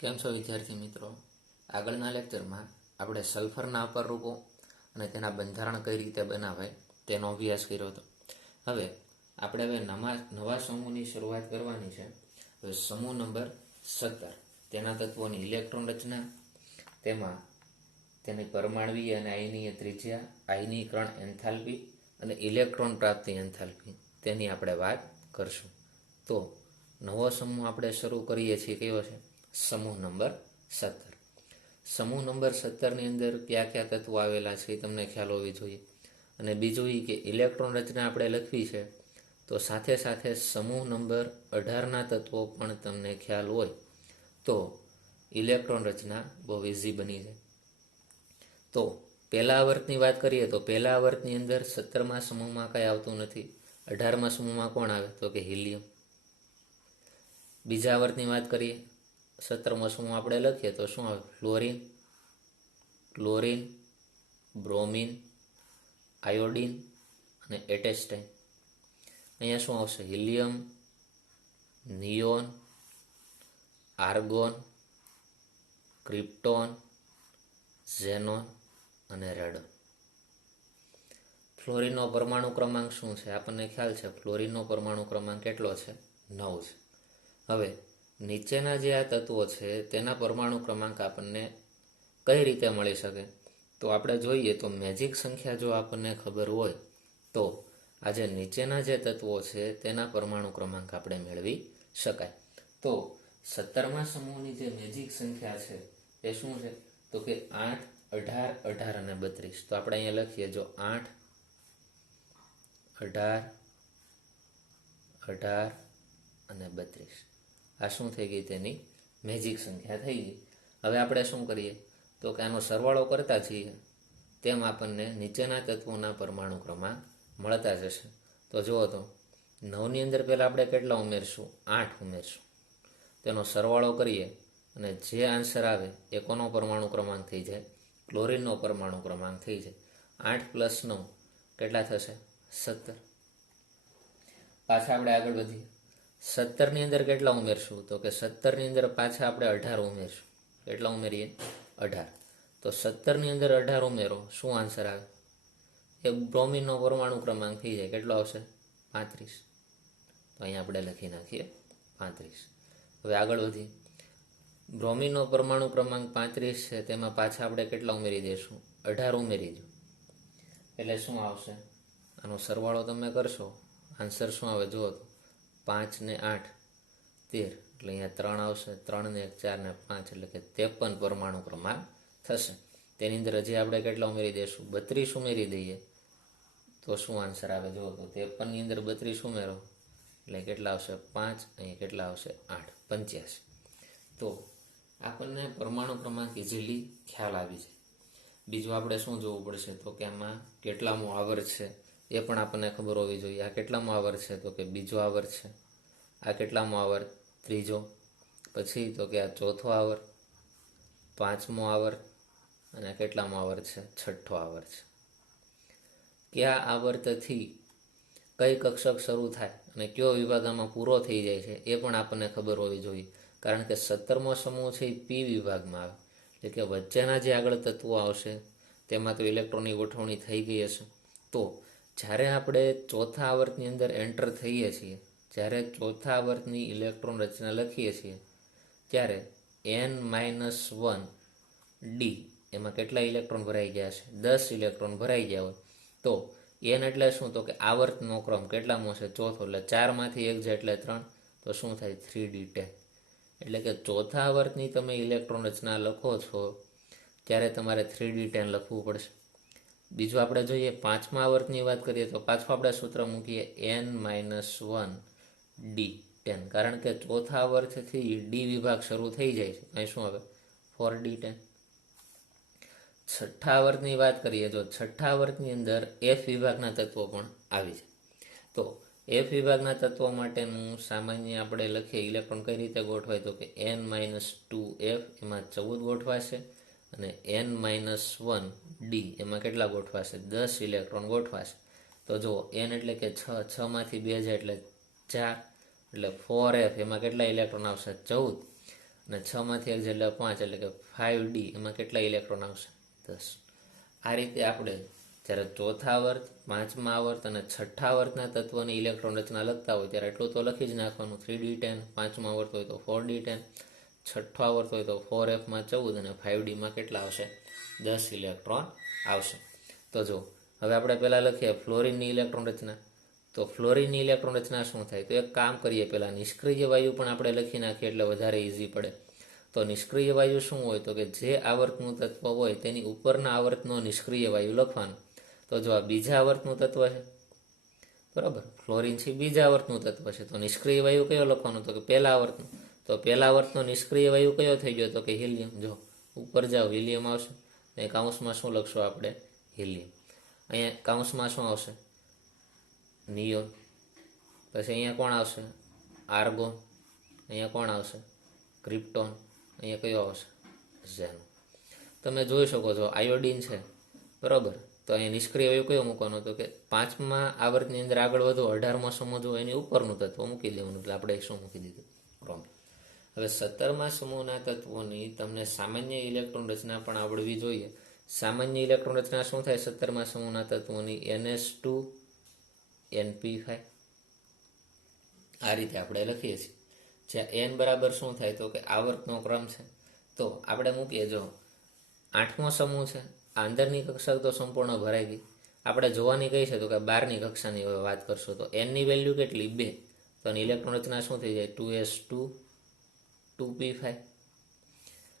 કેમ છો વિદ્યાર્થી મિત્રો? આગળના લેક્ચરમાં આપણે સલ્ફરના અપરૂપો અને તેના બંધારણ કઈ રીતે બનાવાય તેનો અભ્યાસ કર્યો હતો. હવે આપણે નવા સમૂહની શરૂઆત કરવાની છે. હવે સમૂહ નંબર 17 તેના તત્વોની ઇલેક્ટ્રોન રચના, તેમાં તેની પરમાણવીય અને આયનીય ત્રિજ્યા, આયનીકરણ એન્થાલ્પી અને ઇલેક્ટ્રોન પ્રાપ્તિ એન્થાલ્પી તેની આપણે વાત કરશું. તો નવો સમૂહ આપણે શરૂ કરીએ છીએ, કયો છે? સમૂહ નંબર 17. સમૂહ નંબર 17ની અંદર કયા કયા તત્વો આવેલા છે એ તમને ખ્યાલ હોવી જોઈએ. અને બીજું એ કે ઇલેક્ટ્રોન રચના આપણે લખવી છે, તો સાથે સાથે સમૂહ નંબર 18ના તત્વો પણ તમને ખ્યાલ હોય તો ઇલેક્ટ્રોન રચના બહુ ઇઝી બની જાય. તો પહેલા આવર્તની વાત કરીએ તો પહેલા આવર્તની અંદર 17મા સમૂહમાં કંઈ આવતું નથી. 18મા સમૂહમાં કોણ આવે? તો કે હિલિયમ. બીજા આવર્તની વાત કરીએ, 17મો સમૂહ આપણે લખીએ તો શું આવે? ફ્લોરિન, ક્લોરિન, બ્રોમિન, આયોડિન અને એટેસ્ટાઇન. અહીંયા શું આવશે? Helium, neon, argon, krypton, xenon અને રેડોન. ફ્લોરિનનો પરમાણુ ક્રમાંક શું છે? આપણને ખ્યાલ છે ફ્લોરિનનો પરમાણુ ક્રમાંક કેટલો છે? 9 છે. હવે નીચેના જે આ તત્વો છે તેના પરમાણુ ક્રમાંક આપણને કઈ રીતે મળી શકે? તો આપણે જોઈએ તો મેજિક સંખ્યા જો આપણને ખબર હોય તો આ જે નીચેના જે તત્વો છે તેના પરમાણુ ક્રમાંક આપણે મેળવી શકાય. તો 17મા સમૂહની જે મેજિક સંખ્યા છે એ શું છે? તો કે 8, 18, 18 અને 32. તો આપણે અહીંયા લખીએ, જો 8, 18, 18 અને 32. આ શું થઈ ગઈ? તેની મેજિક સંખ્યા થઈ ગઈ. હવે આપણે શું કરીએ તો કે આનો સરવાળો કરતા જઈએ તેમ આપણને નીચેના તત્વોના પરમાણુ ક્રમાંક મળતા જશે. તો જુઓ તો 9ની અંદર પહેલાં આપણે કેટલા ઉમેરશું? 8 ઉમેરશું. તેનો સરવાળો કરીએ અને જે આન્સર આવે એ કોનો પરમાણુ ક્રમાંક થઈ જાય? ક્લોરિનનો પરમાણુ ક્રમાંક થઈ જાય. 8 + 9 કેટલા થશે? 17. પાછા આપણે આગળ વધીએ. 17ની અંદર કેટલા ઉમેરશું? તો કે 17ની અંદર પાછા આપણે 18 ઉમેરશું. કેટલા ઉમેરીએ? 18. તો 17ની અંદર 18 ઉમેરો, શું આન્સર આવે? એ બ્રોમિનનો પરમાણુ ક્રમાંક થઈ જાય. કેટલો આવશે? 35. તો અહીંયા આપણે લખી નાખીએ 35. હવે આગળ વધીએ. બ્રોમિનનો પરમાણુ ક્રમાંક 35 છે, તેમાં પાછા આપણે કેટલા ઉમેરી દઈશું? 18 ઉમેરી દો એટલે શું આવશે? આનો સરવાળો તમે કરશો, આન્સર શું આવે? જુઓ તો 5 ને 8 13, એટલે અહીંયા 3 આવશે. 3 ને 1 4 ને 5 એટલે કે 53 પરમાણુ ક્રમાંક થશે. તેની અંદર હજી આપણે કેટલા ઉમેરી દઈશું? 32 ઉમેરી દઈએ તો શું આન્સર આવે? જુઓ તો 53ની અંદર 32 ઉમેરો એટલે કેટલા આવશે? 5. અહીંયા કેટલા આવશે? 8, 85. તો આપણને પરમાણુ ક્રમાંક ઇઝીલી ખ્યાલ આવી જાય. બીજું આપણે શું જોવું પડશે? તો કે આમાં કેટલામો આવર્ત છે એ પણ આપણને ખબર હોવી જોઈએ. આ કેટલામો આવર્ત છે? તો કે બીજો આવર્ત છે. આ કેટલામો આવર્ત? ત્રીજો. પછી તો કે આ ચોથો આવર્ત, પાંચમો આવર્ત અને કેટલામો આવર્ત છે? છઠ્ઠો આવર્ત છે. કયા આવર્તથી કઈ કક્ષક શરૂ થાય અને કયો વિભાગ આમાં પૂરો થઈ જાય છે એ પણ આપણને ખબર હોવી જોઈએ. કારણ કે 17મો સમૂહ છે એ પી વિભાગમાં આવે, એટલે કે વચ્ચેના જે આગળ તત્વો આવશે તેમાં તો ઇલેક્ટ્રોનની ગોઠવણી થઈ ગઈ હશે. તો જ્યારે આપણે ચોથા આવર્તની અંદર એન્ટર થઈએ છીએ, જ્યારે ચોથા આવર્તની ઇલેક્ટ્રોન રચના લખીએ છીએ ત્યારે n-1 ડી એમાં કેટલા ઇલેક્ટ્રોન ભરાઈ ગયા છે? 10 ઇલેક્ટ્રોન ભરાઈ ગયા હોય તો n એટલે શું? તો કે આવર્તનો ક્રમ કેટલામો છે? ચોથો. એટલે 4માંથી 1 જાય એટલે 3, તો શું થાય? 3d10. એટલે કે ચોથા આવર્તની તમે ઇલેક્ટ્રોન રચના લખો છો ત્યારે તમારે 3d10 લખવું પડશે. બીજું આપણે જોઈએ, પાંચમા આવર્તની વાત કરીએ તો પાછું આપણે સૂત્ર મૂકીએ n-1 d10. કારણ કે ચોથા આવર્તથી ડી વિભાગ શરૂ થઈ જાય છે. અહીં શું આવે? 4d10. છઠ્ઠા આવર્તની વાત કરીએ, જો છઠ્ઠા આવર્તની અંદર એફ વિભાગના તત્વો પણ આવી જાય. તો એફ વિભાગના તત્વો માટેનું સામાન્ય આપણે લખીએ ઇલેક્ટ્રોન કઈ રીતે ગોઠવાય? તો કે n-2f એમાં 14 ગોઠવાશે અને n-1 ડી એમાં કેટલા ગોઠવાશે? 10 ઇલેક્ટ્રોન ગોઠવાશે. તો જો n એટલે કે 6, 6માંથી 2 જાય એટલે 4, એટલે 4f એમાં કેટલા ઇલેક્ટ્રોન આવશે? 14. અને 6માંથી 1 એટલે 5 એટલે કે 5d, એમાં કેટલા ઇલેક્ટ્રોન આવશે? 10. આ રીતે આપણે જ્યારે ચોથા આવર્ત, પાંચમા આવર્ત અને છઠ્ઠા આવર્તના તત્વની ઇલેક્ટ્રોન રચના લખતા હોય ત્યારે એટલું તો લખી જ નાખવાનું, 3d10, પાંચમા આવર્ત હોય તો 4d10, છઠ્ઠો આવર્ત હોય તો 4fમાં 14 અને 5dમાં કેટલા આવશે? 10 ઇલેક્ટ્રોન આવશે. તો જો હવે આપણે પહેલાં લખીએ ફ્લોરિનની ઇલેક્ટ્રોન રચના. તો ફ્લોરિનની ઇલેક્ટ્રોન રચના શું થાય? તો એક કામ કરીએ, પહેલાં નિષ્ક્રિય વાયુ પણ આપણે લખી નાખીએ એટલે વધારે ઇઝી પડે. તો નિષ્ક્રિય વાયુ શું હોય? તો કે જે આવર્તનું તત્વ હોય તેની ઉપરના આવર્તનો નિષ્ક્રિય વાયુ લખવાનો. તો જો આ બીજા આવર્તનું તત્વ છે, બરાબર, ફ્લોરિન છે બીજા આવર્તનું તત્વ છે, તો નિષ્ક્રિય વાયુ કયો લખવાનો? તો કે પહેલા આવર્તનો. તો પહેલા આવર્તનો નિષ્ક્રિય વાયુ કયો થઈ ગયો? તો કે હિલિયમ. જો ઉપર જાઓ હિલિયમ આવશે, એ કાઉન્સમાં શું લખશો આપણે? હિલિયમ. અહીંયા કાઉન્સમાં શું આવશે? નિયોન. પછી અહીંયા કોણ આવશે? આર્ગોન. અહીંયા કોણ આવશે? ક્રિપ્ટોન. અહીંયા કયો આવશે? ઝેનો. તમે જોઈ શકો છો આયોડિન છે, બરાબર. તો અહીંયા નિષ્ક્રિય વાયુ કયો મૂકવાનો? તો કે પાંચમા આવર્તની અંદર આગળ વધો, 18મો સમૂહ એની ઉપરનું તત્વ મૂકી દેવાનું, એટલે આપણે શું મૂકી દીધું? ક્રોમિયમ. હવે 17મા સમૂહના તત્વોની તમને સામાન્ય ઇલેક્ટ્રોન રચના પણ આવડવી જોઈએ. સામાન્ય ઇલેક્ટ્રોન રચના શું થાય 17મા સમૂહના તત્વોની? NH2 NP5. આ રીતે આપણે લખીએ છીએ. જ્યાં n બરાબર શું થાય? તો કે આવર્તનો ક્રમ છે. તો આપણે મૂકીએ, જો 8મો સમૂહ છે, આ અંદરની કક્ષા તો સંપૂર્ણ ભરાઈ ગઈ. આપણે જોવાની કઈ છે? તો કે 12ની કક્ષાની હવે વાત કરશું. તો nની વેલ્યુ કેટલી? 2. તો એની ઇલેક્ટ્રોન રચના શું થઈ જાય? 2s2 2p5.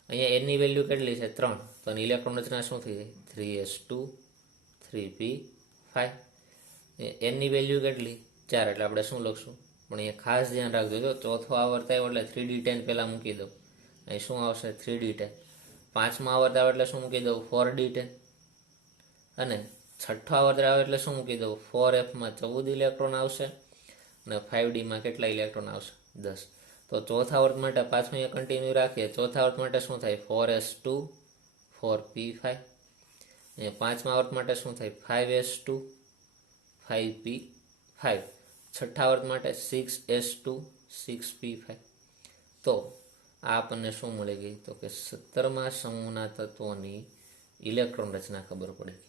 અહીંયા nની વેલ્યુ કેટલી છે? 3. તો એની ઇલેક્ટ્રોન રચના શું થઈ જાય? 3s2 3p5. nની વેલ્યુ કેટલી? 4. એટલે આપણે શું લખશું? પણ અહીંયા ખાસ ધ્યાન રાખજો, જો ચોથો આવર્ત આવ્યો એટલે 3d10 પહેલાં મૂકી દઉં. અહીં શું આવશે? 3d10. પાંચમા આવર્ત આવે એટલે શું મૂકી દઉં? 4d10. અને છઠ્ઠો આવર્ત આવે એટલે શું મૂકી દઉં? 4fમાં 14 ઇલેક્ટ્રોન આવશે અને 5dમાં કેટલા ઇલેક્ટ્રોન આવશે? 10. તો ચોથા આવર્ત માટે પાછું અહીંયા કન્ટિન્યુ રાખીએ. ચોથા આવર્ત માટે શું થાય? 4s2 4p5. અહીંયા પાંચમા આવર્ત માટે શું થાય? 5s2 5p5. છઠ્ઠા આવર્ત માટે 6s2 6p5. તો આ આપણને શું મળી ગઈ? તો કે 17મા સમૂહના તત્વોની ઇલેક્ટ્રોન રચના ખબર પડી ગઈ.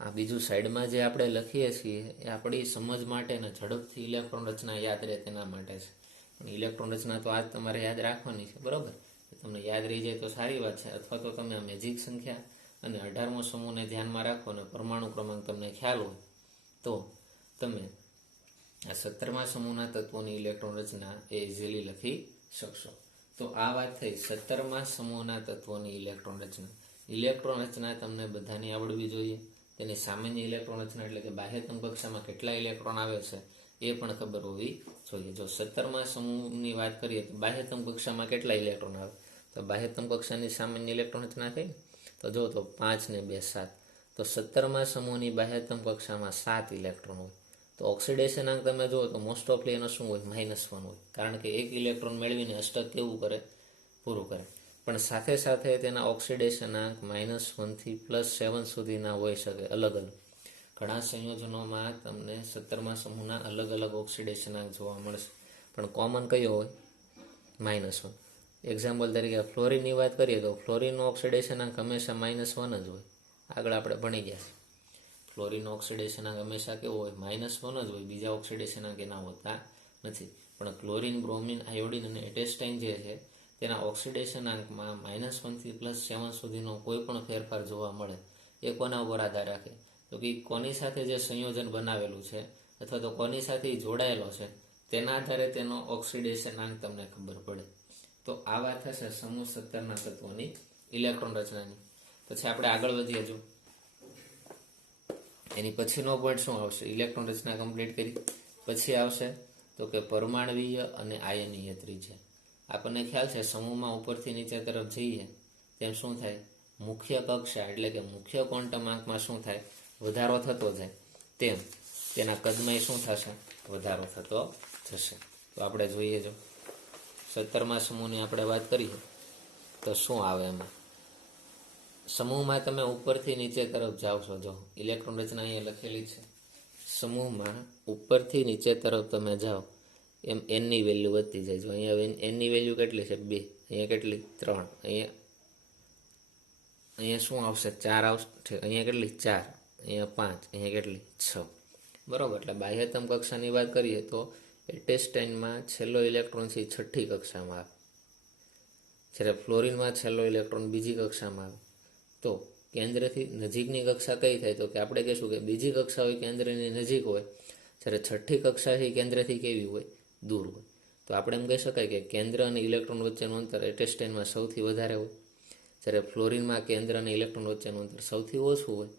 આ બીજું સાઈડમાં જે આપણે લખીએ છીએ એ આપણી સમજ માટે ને ઝડપથી ઇલેક્ટ્રોન રચના યાદ રહે તેના માટે છે. પણ ઇલેક્ટ્રોન રચના તો આજ તમારે યાદ રાખવાની છે, બરાબર. તમને યાદ રહી જાય તો સારી વાત છે. અથવા તો તમે આ મેજિક સંખ્યા અને 18મો સમૂહને ધ્યાનમાં રાખો અને પરમાણુ ક્રમાંક તમને ખ્યાલ હોય તો તમે આ 17મા સમૂહના તત્વોની ઇલેક્ટ્રોન રચના એ ઇઝીલી લખી શકશો. તો આ વાત થઈ 17મા સમૂહના તત્વોની ઇલેક્ટ્રોન રચના. ઇલેક્ટ્રોન રચના તમને બધાની આવડવી જોઈએ. તેની સામાન્ય ઇલેક્ટ્રોન રચના એટલે કે બાહ્યતમ કક્ષામાં કેટલા ઇલેક્ટ્રોન આવે છે એ પણ ખબર હોવી જોઈએ. જો 17મા સમૂહની વાત કરીએ તો બાહ્યતમ કક્ષામાં કેટલા ઇલેક્ટ્રોન આવે? તો બાહ્યતમ કક્ષાની સામાન્ય ઇલેક્ટ્રોન રચના થઈ તો જો તો 5 ને 2 7. તો 17મા સમૂહની બાહ્યતમ કક્ષામાં 7 ઇલેક્ટ્રોન હોય. તો ઓક્સિડેશન અંક તમે જુઓ તો મોસ્ટ ઓફલી એનો શું હોય? -1 હોય. કારણ કે એક ઇલેક્ટ્રોન મેળવીને અષ્ટક કેવું કરે? પૂરું કરે. પણ સાથે સાથે તેના ઓક્સિડેશન અંક -1 થી +7 સુધીના હોઈ શકે, અલગ અલગ. ઘણા સંયોજનોમાં તમને 17મા સમૂહના અલગ અલગ ઓક્સિડેશન અંક જોવા મળશે, પણ કોમન કયો હોય? -1. એક્ઝામ્પલ તરીકે ફ્લોરિનની વાત કરીએ તો ફ્લોરિનનો ઓક્સિડેશન અંક હંમેશા -1 જ હોય. આગળ આપણે ભણી ગયા છીએ. ફ્લોરિનનો ઓક્સિડેશન અંક હંમેશા કેવો હોય? -1 જ હોય. બીજા ઓક્સિડેશન અંક એના હોતા નથી. પણ ક્લોરિન, બ્રોમિન, આયોડિન અને એટેસ્ટાઇન જે છે તેના ઓક્સિડેશન અંકમાં -1 થી +7 સુધીનો કોઈ પણ ફેરફાર જોવા મળે એ કોના ઉપર આધાર રાખે? તો કે કોની સાથે જે સંયોજન બનાવેલું છે અથવા તો કોની સાથે જોડાયેલો છે તેના આધારે તેનો ઓક્સિડેશન અંક તમને ખબર પડે. તો આ વાત થશે સમૂહ 17ના તત્વોની ઇલેક્ટ્રોન રચનાની. પછી આપણે આગળ વધીએ. જો એની પછીનો પોઈન્ટ શું આવશે? ઇલેક્ટ્રોન રચના કમ્પ્લીટ કરી પછી આવશે તો કે પરમાણવીય અને આયનીય ત્રિજ્યા. આપણને ખ્યાલ છે સમૂહમાં ઉપરથી નીચે તરફ જઈએ તેમ શું થાય? મુખ્ય કક્ષા એટલે કે મુખ્ય ક્વોન્ટમ આંકમાં શું થાય? વધારો થતો જાય તેમ તેના કદમાં શું થશે? વધારો થતો જશે. તો આપણે જોઈએ, જો 17મા સમૂહની આપણે વાત કરીએ તો શું આવે એમાં? સમૂહમાં તમે ઉપરથી નીચે તરફ જાઓ છો. જો ઇલેક્ટ્રોન રચના અહીંયા લખેલી છે. સમૂહમાં ઉપરથી નીચે તરફ તમે જાઓ એમ એનની વેલ્યુ વધતી જાય. જો અહીંયા એનની વેલ્યુ કેટલી છે? 2. અહીંયા કેટલી? 3. અહીંયા શું આવશે? 4 આવશે. અહીંયા કેટલી? 4. અહીંયા 5. અહીંયા કેટલી? 6. બરાબર. એટલે બાહ્યતમ કક્ષાની વાત કરીએ તો ઇન્ટેસ્ટાઇનમાં છેલ્લો ઇલેક્ટ્રોન છે 6ઠ્ઠી કક્ષામાં આવે, જ્યારે ફ્લોરિનમાં છેલ્લો ઇલેક્ટ્રોન બીજી કક્ષામાં આવે. તો કેન્દ્રથી નજીકની કક્ષા કઈ થાય? તો કે આપણે કહીશું કે બીજી કક્ષા હોય કેન્દ્રની નજીક હોય, જ્યારે 6ઠ્ઠી કક્ષા છે કેન્દ્રથી કેવી હોય? દૂર હોય. તો આપણે એમ કહી શકાય કે કેન્દ્ર અને ઇલેક્ટ્રોન વચ્ચેનું અંતર ઇન્ટેસ્ટાઇનમાં સૌથી વધારે હોય, જ્યારે ફ્લોરિનમાં કેન્દ્ર અને ઇલેક્ટ્રોન વચ્ચેનું અંતર સૌથી ઓછું હોય.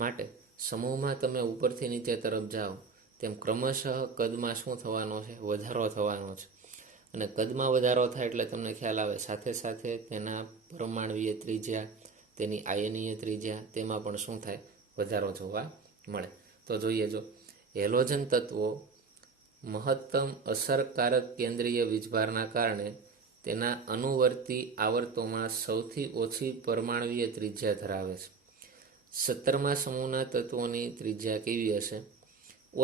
માટે સમૂહમાં તમે ઉપરથી નીચે તરફ જાઓ તેમ ક્રમશઃ કદમાં શું થવાનો છે? વધારો થવાનો છે. અને કદમાં વધારો થાય એટલે તમને ખ્યાલ આવે સાથે સાથે તેના પરમાણુય ત્રિજ્યા, તેની આયનીય ત્રિજ્યા, તેમાં પણ શું થાય? વધારો જોવા મળે. તો જોઈએ, જો હેલોજન તત્વો મહત્તમ અસરકારક કેન્દ્રીય વીજભારના કારણે તેના અનુવર્તી આવર્તોમાં સૌથી ઓછી પરમાણુય ત્રિજ્યા ધરાવે છે. 17મા સમૂહના તત્વોની ત્રિજ્યા કેવી હશે?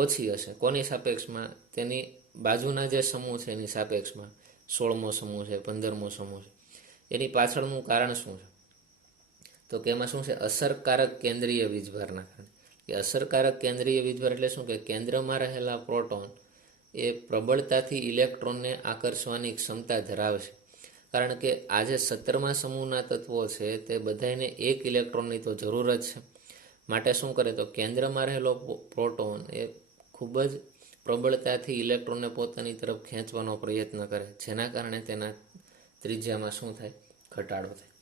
ઓછી હશે. કોની સાપેક્ષમાં? તેની બાજુના જે સમૂહ છે એની સાપેક્ષમાં. 16મો સમૂહ છે, 15મો સમૂહ છે. એની પાછળનું કારણ શું છે? તો કે એમાં શું છે? અસરકારક કેન્દ્રીય વીજભારના કારણે. કે અસરકારક કેન્દ્રીય વીજભાર એટલે શું? કે કેન્દ્રમાં રહેલા પ્રોટોન એ પ્રબળતાથી ઇલેક્ટ્રોનને આકર્ષવાની ક્ષમતા ધરાવે છે. કારણ કે આ જે 17મા સમૂહના તત્વો છે તે બધાને એક ઇલેક્ટ્રોનની તો જરૂર જ છે. માટે શું કરે? તો કેન્દ્રમાં રહેલો પ્રોટોન એ ખૂબ જ પ્રબળતાથી ઇલેક્ટ્રોનને પોતાની તરફ ખેંચવાનો પ્રયત્ન કરે, જેના કારણે તેના ત્રિજ્યામાં શું થાય? ઘટાડો થાય.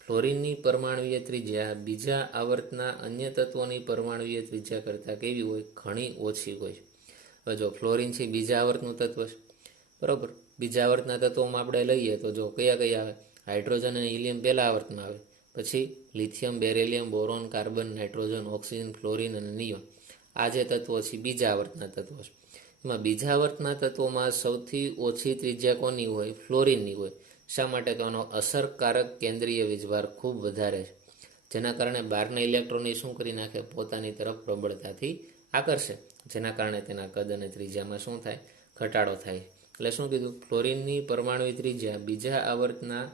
ફ્લોરિનની પરમાણુય ત્રિજ્યા બીજા આવર્તના અન્ય તત્વોની પરમાણુય ત્રિજ્યા કરતાં કેવી હોય? ઘણી ઓછી હોય. હવે જો ફ્લોરિન છે બીજા આવર્તનું તત્વ છે, બરાબર. બીજા આવર્તના તત્વોમાં આપણે લઈએ તો જો કયા કયા આવે? હાઇડ્રોજન અને હિલિયમ પહેલા આવર્તમાં આવે, પછી lithium, beryllium, boron, carbon, nitrogen, oxygen, fluorine અને નિયોન. આ જે તત્વો છે બીજા આવર્તના તત્વો છે. એમાં બીજા આવર્તના તત્વોમાં સૌથી ઓછી ત્રિજ્યા કોની હોય? ફ્લોરિનની હોય. શા માટે? તો એનો અસરકારક કેન્દ્રીય વીજભાર ખૂબ વધારે છે, જેના કારણે બહારના ઇલેક્ટ્રોનને શું કરી નાખે? પોતાની તરફ પ્રબળતાથી આકર્ષે, જેના કારણે તેના કદ અને ત્રિજ્યામાં શું થાય? ઘટાડો થાય. એટલે શું કીધું? ફ્લોરિનની પરમાણુ ત્રિજ્યા બીજા આવર્તના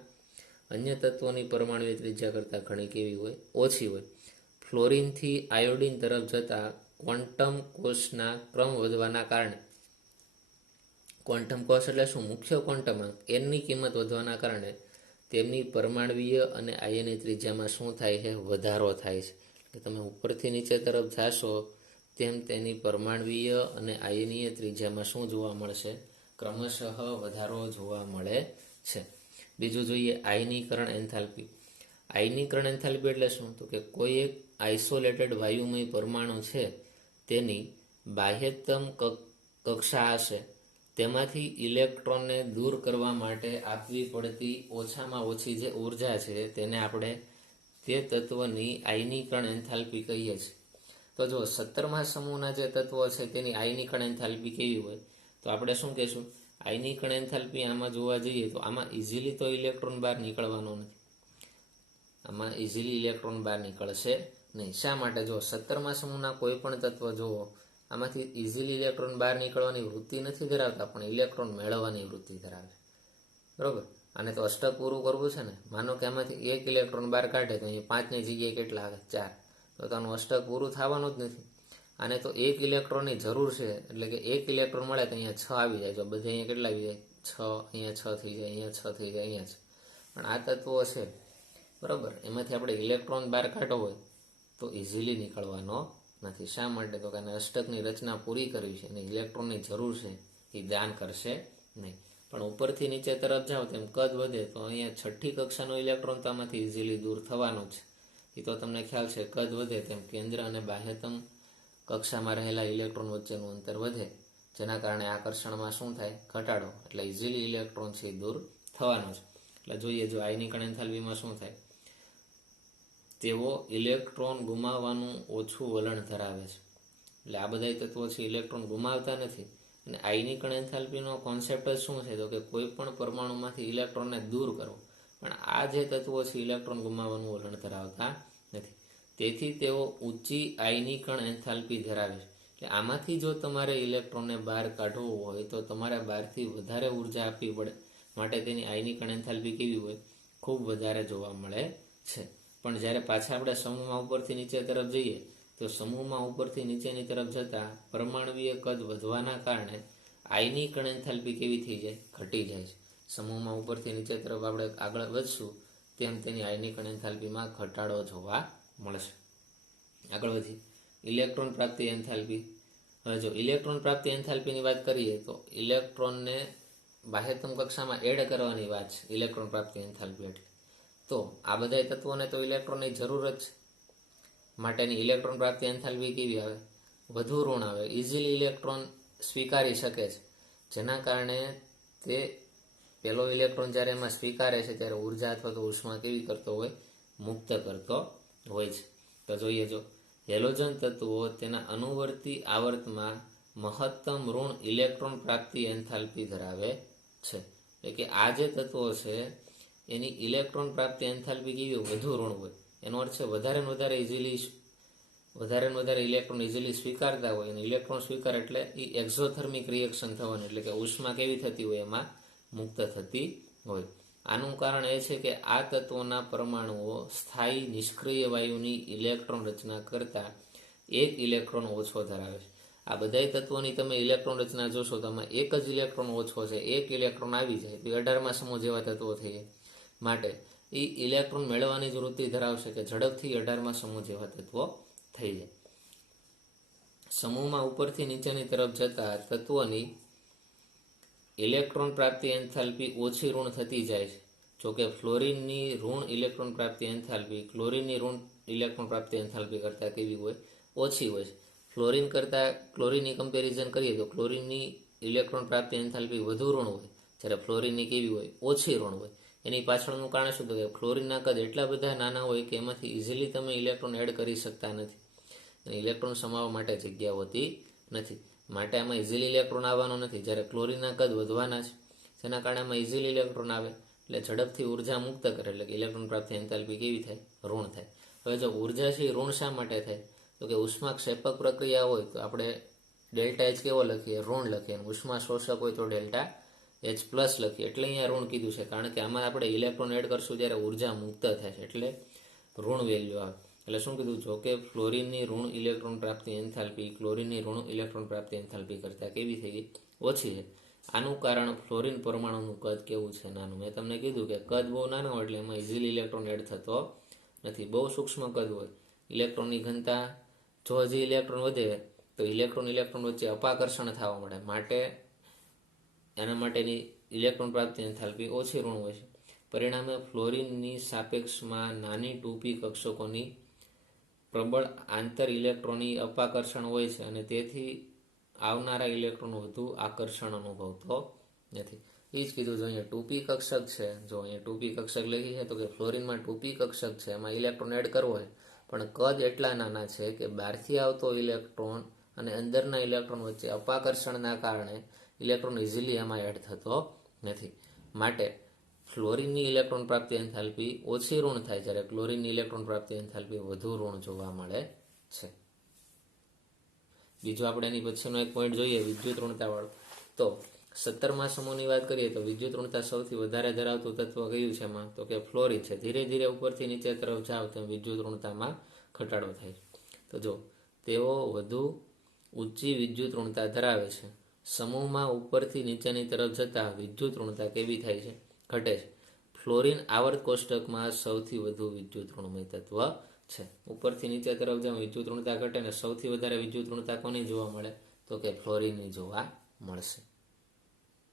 અન્ય તત્વોની પરમાણુ ત્રિજ્યા કરતાં ઘણી કેવી હોય? ઓછી હોય. ફ્લોરિનથી આયોડિન તરફ જતા ક્વોન્ટમ કોષના ક્રમ વધવાના કારણે, ક્વોન્ટમ કોષ એટલે શું? મુખ્ય ક્વોન્ટમ અંક એનની કિંમત વધવાના કારણે તેમની પરમાણવીય અને આયનીય ત્રિજ્યામાં શું થાય છે? વધારો થાય છે. એટલે તમે ઉપરથી નીચે તરફ જાશો તેમ તેની પરમાણવીય અને આયનીય ત્રિજ્યામાં શું જોવા મળશે? ક્રમશઃ વધારો જોવા મળે છે. બીજું જોઈએ, આયનીકરણ એન્થાલ્પી. આયનીકરણ એન્થાલ્પી એટલે શું? તો કે કોઈ એક આઇસોલેટેડ વાયુમય પરમાણુ છે તેની બાહ્યતમ કક્ષા હશે, તેમાંથી ઇલેક્ટ્રોનને દૂર કરવા માટે આપવી પડતી ઓછામાં ઓછી જે ઉર્જા છે તેને આપણે તે તત્વની આયનીકરણ એન્થાલ્પી કહીએ છીએ. તો જો 17મા સમૂહના જે તત્વો છે તેની આયનીકરણ એન્થાલ્પી કેવી હોય? તો આપણે શું કહીશું? આયનીકરણ એન્થાલ્પી આમાં જોવા જઈએ તો આમાં ઇઝીલી તો ઇલેક્ટ્રોન બહાર નીકળવાનો નથી. આમાં ઇઝીલી ઇલેક્ટ્રોન બહાર નીકળશે નહીં. શા માટે? જો 17મા સમૂહના કોઈ પણ તત્વ જુઓ, આમાંથી ઇઝીલી ઇલેક્ટ્રોન બહાર નીકળવાની વૃત્તિ નથી ધરાવતા, પણ ઇલેક્ટ્રોન મેળવવાની વૃત્તિ ધરાવે. બરાબર. આને તો અષ્ટક પૂરું કરવું છે ને. માનો કે આમાંથી એક ઇલેક્ટ્રોન બહાર કાઢે તો અહીંયા 5ની જગ્યાએ કેટલા આવે? 4. તો આનું અષ્ટક પૂરું થવાનું જ નથી. આને તો એક ઇલેક્ટ્રોનની જરૂર છે, એટલે કે એક ઇલેક્ટ્રોન મળે તો અહીંયા 6 આવી જાય. જો બધે અહીંયા કેટલા આવી જાય? 6. અહીંયા 6 થઈ જાય, અહીંયા 6 થઈ જાય, અહીંયા 6. પણ આ તત્વો છે, બરાબર, એમાંથી આપણે ઇલેક્ટ્રોન બહાર કાઢવો હોય તો ઇઝીલી નીકળવાનો નથી. શા માટે? તો કે અષ્ટકની રચના પૂરી કરવી છે અને ઇલેક્ટ્રોનની જરૂર છે, એ દાન કરશે નહીં. પણ ઉપરથી નીચે તરફ જાઓ તેમ કદ વધે તો અહીંયા 6ઠ્ઠી કક્ષાનો ઇલેક્ટ્રોન તો આમાંથી ઇઝીલી દૂર થવાનો છે. એ તો તમને ખ્યાલ છે. કદ વધે તેમ કેન્દ્ર અને બાહ્યતમ કક્ષામાં રહેલા ઇલેક્ટ્રોન વચ્ચેનું અંતર વધે, જેના કારણે આકર્ષણમાં શું થાય? ઘટાડો. એટલે ઇઝીલી ઇલેક્ટ્રોન છે દૂર થવાનો છે. એટલે જોઈએ, જો આયનીકરણ એન્થાલ્પીમાં શું થાય? તેઓ ઇલેક્ટ્રોન ગુમાવવાનું ઓછું વલણ ધરાવે છે. એટલે આ બધા તત્વો છે ઇલેક્ટ્રોન ગુમાવતા નથી. અને આયનીકરણ એન્થાલ્પીનો કોન્સેપ્ટ જ શું છે? તો કે કોઈ પણ પરમાણુમાંથી ઇલેક્ટ્રોનને દૂર કરવો. પણ આ જે તત્વો છે ઇલેક્ટ્રોન ગુમાવવાનું વલણ ધરાવતા નથી. તેથી તેઓ ઊંચી આયનીકરણ એન્થાલ્પી ધરાવે છે. એટલે આમાંથી જો તમારે ઇલેક્ટ્રોનને બહાર કાઢવું હોય તો તમારે બહારથી વધારે ઉર્જા આપવી પડે, માટે તેની આયનિક એન્થાલ્પી કેવી હોય? ખૂબ વધારે જોવા મળે છે. પણ જ્યારે પાછા આપણે સમૂહમાં ઉપરથી નીચે તરફ જઈએ તો સમૂહમાં ઉપરથી નીચેની તરફ જતાં પરમાણુય કદ વધવાના કારણે આયનિક એન્થાલ્પી કેવી થઈ જાય? ઘટી જાય છે. સમૂહમાં ઉપરથી નીચે તરફ આપણે આગળ વધશું તેમ તેની આયનિક એન્થાલ્પીમાં ઘટાડો જોવા મળશે. આગળ વધી ઇલેક્ટ્રોન પ્રાપ્તિ એન્થાલ્પી. હવે જો ઇલેક્ટ્રોન પ્રાપ્તિ એન્થાલ્પીની વાત કરીએ તો ઇલેક્ટ્રોનને બાહ્યતમ કક્ષામાં એડ કરવાની વાત છે ઇલેક્ટ્રોન પ્રાપ્તિ એન્થાલ્પી એટલે. તો આ બધા તત્વોને તો ઇલેક્ટ્રોનની જરૂર જ છે, માટેની ઇલેક્ટ્રોન પ્રાપ્તિ એન્થાલ્પી કેવી આવે? વધુ ઋણ આવે. ઇઝીલી ઇલેક્ટ્રોન સ્વીકારી શકે છે, જેના કારણે તે પહેલો ઇલેક્ટ્રોન જ્યારે એમાં સ્વીકારે છે ત્યારે ઉર્જા અથવા તો ઉષ્મા કેવી કરતો હોય? મુક્ત કરતો હોય છે. તો જોઈએ, જો હેલોજન તત્વો તેના અનુવર્તી આવર્તમાં મહત્તમ ઋણ ઇલેક્ટ્રોન પ્રાપ્તિ એન્થાલ્પી ધરાવે છે. એટલે કે આ જે તત્વો છે એની ઇલેક્ટ્રોન પ્રાપ્તિ એન્થાલ્પી કેવી હોય? વધુ ઋણ હોય. એનો અર્થ છે વધારે ને વધારે ઇલેક્ટ્રોન ઇઝીલી સ્વીકારતા હોય, અને ઇલેક્ટ્રોન સ્વીકાર એટલે એ એક્ઝોથર્મિક રિએક્શન થવાનું, એટલે કે ઉષ્મા કેવી થતી હોય? એમાં મુક્ત થતી હોય. આનું કારણ એ છે કે આ તત્વોના પરમાણુઓ સ્થાયી નિષ્ક્રિય વાયુની ઇલેક્ટ્રોન રચના કરતાં એક ઇલેક્ટ્રોન ઓછો ધરાવે છે. આ બધા તત્વોની તમે ઇલેક્ટ્રોન રચના જોશો તો આમાં એક જ ઇલેક્ટ્રોન ઓછો છે. એક ઇલેક્ટ્રોન આવી જાય તો 18મા સમૂહ જેવા તત્વો થઈ જાય. માટે એ ઇલેક્ટ્રોન મેળવવાની જ વૃત્તિ ધરાવશે કે ઝડપથી 18મા સમૂહ જેવા તત્વો થઈ જાય. સમૂહમાં ઉપરથી નીચેની તરફ જતા તત્વોની ઇલેક્ટ્રોન પ્રાપ્તિ એન્થાલ્પી ઓછી ઋણ થતી જાય છે. જોકે ફ્લોરિનની ઋણ ઇલેક્ટ્રોન પ્રાપ્તિ એન્થાલ્પી ક્લોરિનની ઋણ ઇલેક્ટ્રોન પ્રાપ્તિ એન્થાલ્પી કરતાં કેવી હોય? ઓછી હોય છે. ફ્લોરિન કરતાં ક્લોરિનની કમ્પેરિઝન કરીએ તો ક્લોરિનની ઇલેક્ટ્રોન પ્રાપ્તિ એન્થાલ્પી વધુ ઋણ હોય, જ્યારે ફ્લોરિનની કેવી હોય? ઓછી ઋણ હોય. એની પાછળનું કારણ શું? તો કે ફ્લોરિનના કદ એટલા બધા નાના હોય કે એમાંથી ઇઝીલી તમે ઇલેક્ટ્રોન એડ કરી શકતા નથી, અને ઇલેક્ટ્રોન સમાવવા માટે જગ્યા હોતી નથી. માટે આમાં ઇઝીલી ઇલેક્ટ્રોન આવવાનો નથી. જ્યારે ક્લોરિનના કદ વધવાના છે, જેના કારણે આમાં ઇઝીલી ઇલેક્ટ્રોન આવે, એટલે ઝડપથી ઉર્જા મુક્ત કરે, એટલે કે ઇલેક્ટ્રોન પ્રાપ્તિ એન્થાલ્પી કેવી થાય? ઋણ થાય. હવે જો ઉર્જા છે ઋણ શા માટે થાય? તો કે ઉષ્માક્ષેપક પ્રક્રિયા હોય તો આપણે ડેલ્ટા એચ કેવો લખીએ? ઋણ લખીએ. અને ઉષ્મા શોષક હોય તો ડેલ્ટા એચ પ્લસ લખીએ. એટલે અહીંયા ઋણ કીધું છે, કારણ કે આમાં આપણે ઇલેક્ટ્રોન એડ કરશું ત્યારે ઉર્જા મુક્ત થાય છે, એટલે ઋણ વેલ્યુ આવે. એટલે શું કીધું? જો કે ફ્લોરિનની ઋણ ઇલેક્ટ્રોન પ્રાપ્તિ એન્થાલ્પી ક્લોરિનની ઋણ ઇલેક્ટ્રોન પ્રાપ્તિ એન્થાલ્પી કરતાં કેવી થઈ ગઈ? ઓછી છે. આનું કારણ ફ્લોરિન પરમાણુનું કદ કેવું છે? નાનું. મેં તમને કીધું કે કદ બહુ નાનો હોય એટલે એમાં ઇઝીલી ઇલેક્ટ્રોન એડ થતો નથી. બહુ સૂક્ષ્મ કદ હોય, ઇલેક્ટ્રોનની ઘનતા જો હજી ઇલેક્ટ્રોન વધે તો ઇલેક્ટ્રોન વચ્ચે અપાકર્ષણ થવા મળે, માટે એના માટેની ઇલેક્ટ્રોન પ્રાપ્તિ એન્થાલ્પી ઓછી ઋણ હોય છે. પરિણામે ફ્લોરિનની સાપેક્ષમાં નાની 2p કક્ષકોની પ્રબળ આંતર ઇલેક્ટ્રોની અપાકર્ષણ હોય છે, અને તેથી આવનારા ઇલેક્ટ્રોન વધુ આકર્ષણ અનુભવતો નથી. એ જ કીધું. જો અહીંયા 2p કક્ષક છે, જો અહીંયા 2p કક્ષક લખી છે તો કે ફ્લોરિનમાં 2p કક્ષક છે, એમાં ઇલેક્ટ્રોન એડ કરવો છે, પણ કદ એટલા નાના છે કે બહારથી આવતો ઇલેક્ટ્રોન અને અંદરના ઇલેક્ટ્રોન વચ્ચે અપાકર્ષણના કારણે ઇલેક્ટ્રોન ઇઝીલી એમાં એડ થતો નથી. માટે ફ્લોરિનની ઇલેક્ટ્રોન પ્રાપ્તિ એન્થાલ્પી ઓછી ઋણ થાય, જ્યારે ક્લોરિનની ઇલેક્ટ્રોન પ્રાપ્તિ એન્થાલ્પી વધુ ઋણ જોવા મળે છે. બીજો આપણે એની પછીનો એક પોઈન્ટ જોઈએ, વિદ્યુત ઋણતાવાળો. તો 17મા સમૂહની વાત કરીએ તો વિદ્યુત ઋણતા સૌથી વધારે ધરાવતું તત્વ કયું છે એમાં? તો કે ફ્લોરિન છે. ધીરે ધીરે ઉપરથી નીચે તરફ જાવ તો વિદ્યુત ઋણતામાં ઘટાડો થાય. તો જો તેઓ વધુ ઊંચી વિદ્યુત ઋણતા ધરાવે છે. સમૂહમાં ઉપરથી નીચેની તરફ જતાં વિદ્યુત ઋણતા કેવી થાય છે? ઘટે છે. ફ્લોરિન આવર્ત કોષ્ટકમાં સૌથી વધુ વિદ્યુત ઋણમય તત્વ છે. ઉપરથી નીચે તરફ જાવ વિદ્યુત ઋણતા ઘટે, ને સૌથી વધારે વિદ્યુત ઋણતા કોની જોવા મળે? તો કે ફ્લોરિનની જોવા મળશે.